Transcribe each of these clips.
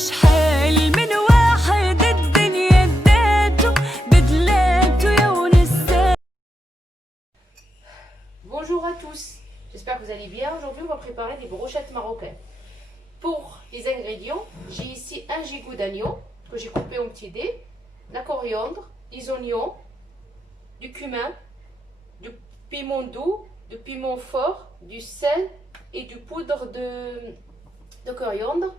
وشحال من واحد الدنيا اداته بدلاته يا ونسات. Bonjour à tous, j'espère que vous allez bien. Aujourd'hui, on va préparer des brochettes marocaines. Pour les ingrédients, j'ai ici un gigot d'agneau que j'ai coupé en petits dés, la coriandre, des oignons, du cumin, du piment doux, du piment fort, du sel et du poudre de coriandre,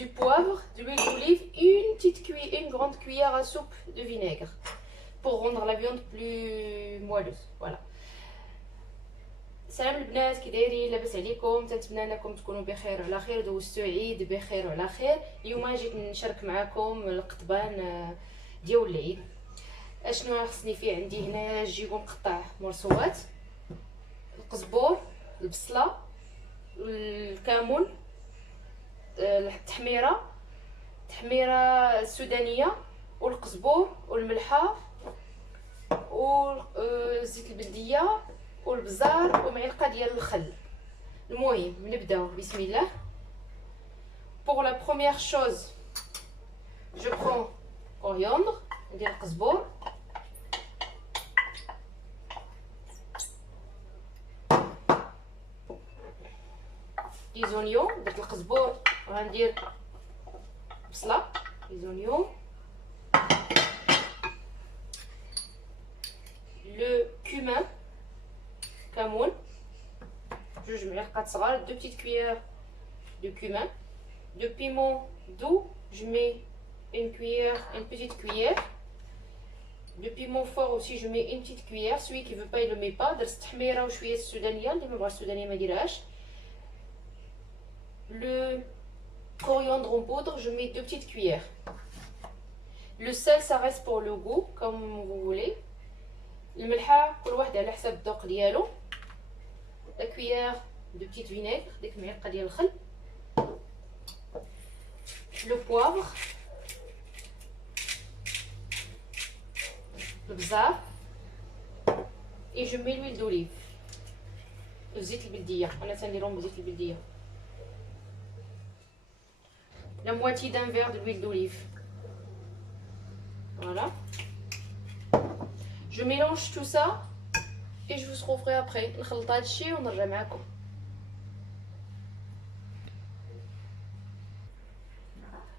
du poivre, de l'huile d'olive, une grande cuillère à soupe de vinaigre pour rendre la viande plus moelleuse. Voilà. سلام البنات، كي دايرين؟ لاباس عليكم؟ تنتمنى انكم تكونوا بخير وعلى خير، دوزتوا عيد بخير وعلى خير. اليوم جيت نشارك معكم القطبان ديال العيد. اشنو خصني فيه؟ عندي هنا الجيبو مقطع مرصوات، القزبور، البصله، الكمون، التحميره السودانيه، والقزبور والملحه وزيت البلديه والبزار ومعلقه ديال الخل. المهم نبداو بسم الله. Pour la première chose, je prends coriandre, ندير القزبور، les oignons، درت القزبور وغندير بصله، les oignons، le cumin كمون، جوج معلقات صغار، 2 petites cuillères de cumin, de piment doux, je mets une petite cuillère, de piment fort aussi je mets une petite cuillère, celui qui veut pas il le met pas. درت التحميره وشويه السودانيه، اللي ما بغاش السودانيه ما يديرهاش. Le coriandre en poudre, je mets 2 petites cuillères. Le sel ça reste pour le goût comme vous voulez. الملحه كل واحد على حسب الذوق ديالو. La cuillère de petite vinaigre, ديك المعلقه ديال الخل. Le poivre, le bzar et je mets l'huile d'olive. الزيت البلديه، انا تنديرهم بزيت البلديه. La moitié d'un verre d'huile d'olive. Voilà. Je mélange tout ça et je vous retrouverai après. نخلط هذا الشيء ونرجع معكم.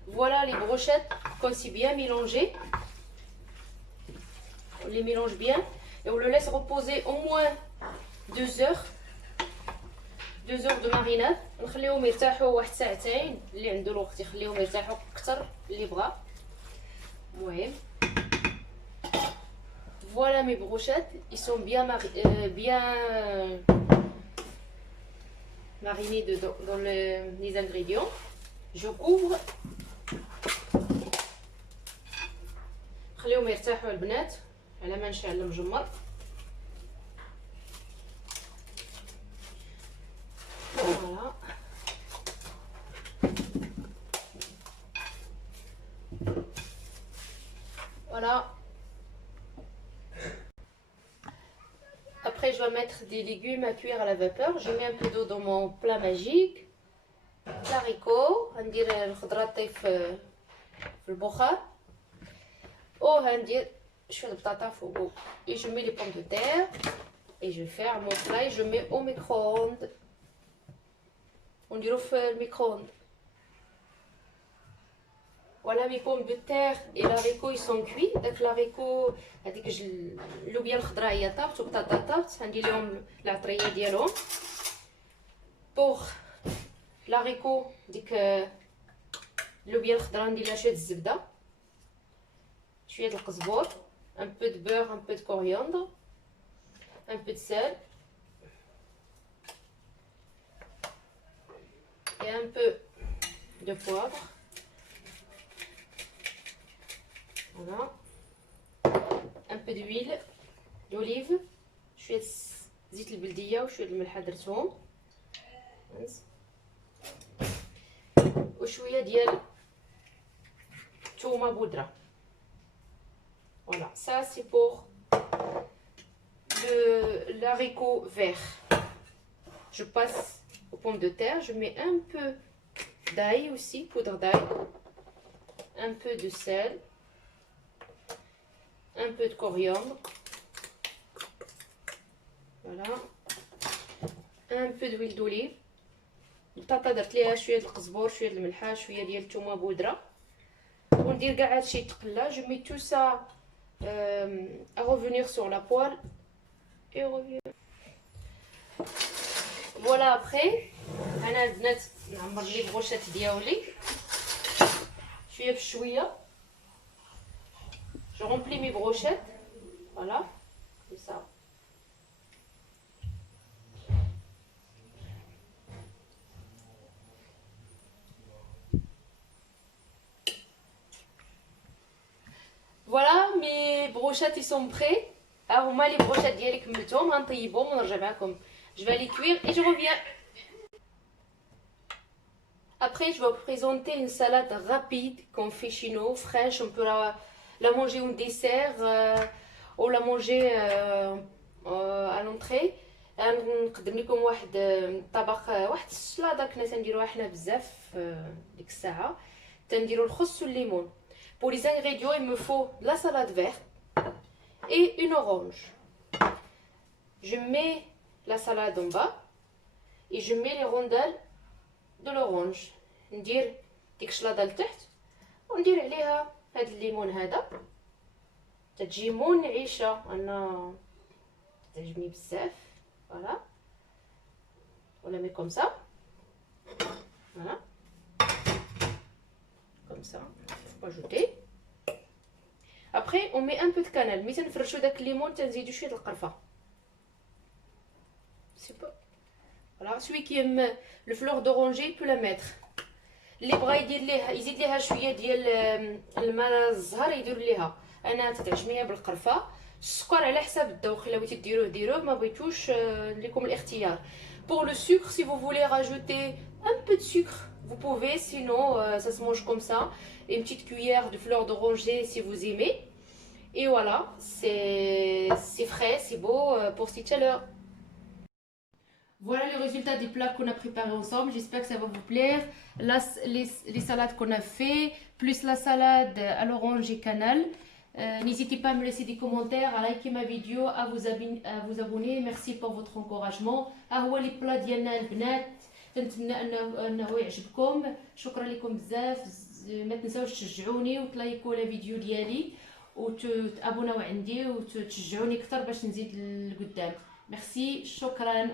Voilà les brochettes quand c'est bien mélangé. On les mélange bien et on le laisse reposer au moins 2 heures. 2 heures de marinade. نخليهم يرتاحوا واحد ساعتين، اللي عنده الوقت يخليهم يرتاحوا اكثر اللي بغا. المهم voilà mes brochettes, ils sont bien marinés dans les ingrédients. Je couvre. خليهم يرتاحوا البنات على ما نشعل المجمر. Voilà. Voilà. Après, je vais mettre des légumes à cuire à la vapeur. Je mets un peu d'eau dans mon plat magique. L'haricot, هندير الخضرة تطيب في البخار. وهندير شوية بطاطا فوقو. Et je mets les pommes de terre. Et je ferme mon plat et je mets au micro-ondes. ونديرو في الميكرو-ondes. Voilà mes pommes de terre et l'haricot ils sont cuits. داك الharicot هذيك اللوبيا الخضراء هي طابت وبطاطا طابت، غندير لهم العطريه ديالهم. بوغ الharicot ديك اللوبيا الخضراء ندير لها شويه الزبده، شويه القزبور، un peu de beurre, un peu de coriandre, un peu de sel et un peu de poivre. Voilà. Un peu d'huile d'olive، شويه زيت البلديه وشويه الملح درتهم، وشويه ديال الثومه بودره. Voilà, ça c'est pour l'haricot vert. Je passe aux pommes de terre, je mets un peu d'ail aussi, poudre d'ail, un peu de sel, un peu de coriandre, voilà, un peu d'huile d'olive. البطاطا درت ليها شويه د القزبور شويه د الملحه شويه ديال الثومه بودره وندير كاع هادشي يتقلى. جو مي تو سا à revenir sur la poêle et on revient. Voilà après انا البنات نعمر لي بروشات ديالي شويه بشويه. Je remplis mes brochettes, voilà, comme ça. Voilà, mes brochettes ils sont prêts. Alors moi les brochettes ديالي كملتهم غنطيبهم ونرجع معكم. Je vais les cuire et je reviens. Après je vais vous présenter une salade rapide qu'on fait chez nous, fraîche. On peut la manger au dessert ou la manger à l'entrée. نقدم لكم واحد طبق واحد السلطه كنا تنديروها حنا بزاف ديك الساعه. تنديروا الخس والليمون. Pour les ingrédients, il me faut de la salade verte et une orange. Je mets la salade en bas et je mets les rondelles de l'orange. ندير ديك الشلاضه لتحت وندير عليها هاد الليمون هذا. تتجي منعشه، انا تعجبني بزاف. Voilà. On la met comme ça. Voilà. Comme ça. Faut ajouter. Après, on met un peu de cannelle. Mais تنفرشوا داك الليمون تنزيدوا شويه د القرفه. C'est pas. Voilà. Celui qui aime le fleur d'oranger peut la mettre. اللي بغا يدير ليها يزيد ليها شويه ديال الماء الزهر يدير ليها. انا تتعجبني بالقرفه. السكر على حساب الذوق، الا بغيتي ديروه ديروه، ما بغيتوش لكم الاختيار. Pour le sucre, si vous voulez rajouter un peu de sucre, vous pouvez, sinon ça se mange comme ça. Une petite cuillère de fleur d'oranger si vous aimez. Et voilà, c'est frais, c'est beau pour cette chaleur. Voilà le résultat des plats qu'on a préparés ensemble. J'espère que ça va vous plaire. Les salades qu'on a fait, plus la salade à l'orange et cannelle. N'hésitez pas à me laisser des commentaires, à liker ma vidéo, à vous abonner. Merci pour votre encouragement. هو لي بلا ديالنا البنات، تنتمنى انه يعجبكم. شكرا لكم بزاف. ما تنساوش تشجعوني وتلايكوا لا فيديو ديالي وتابوناو عندي وتشجعوني اكثر باش نزيد لقدام. ميرسي، شكرا.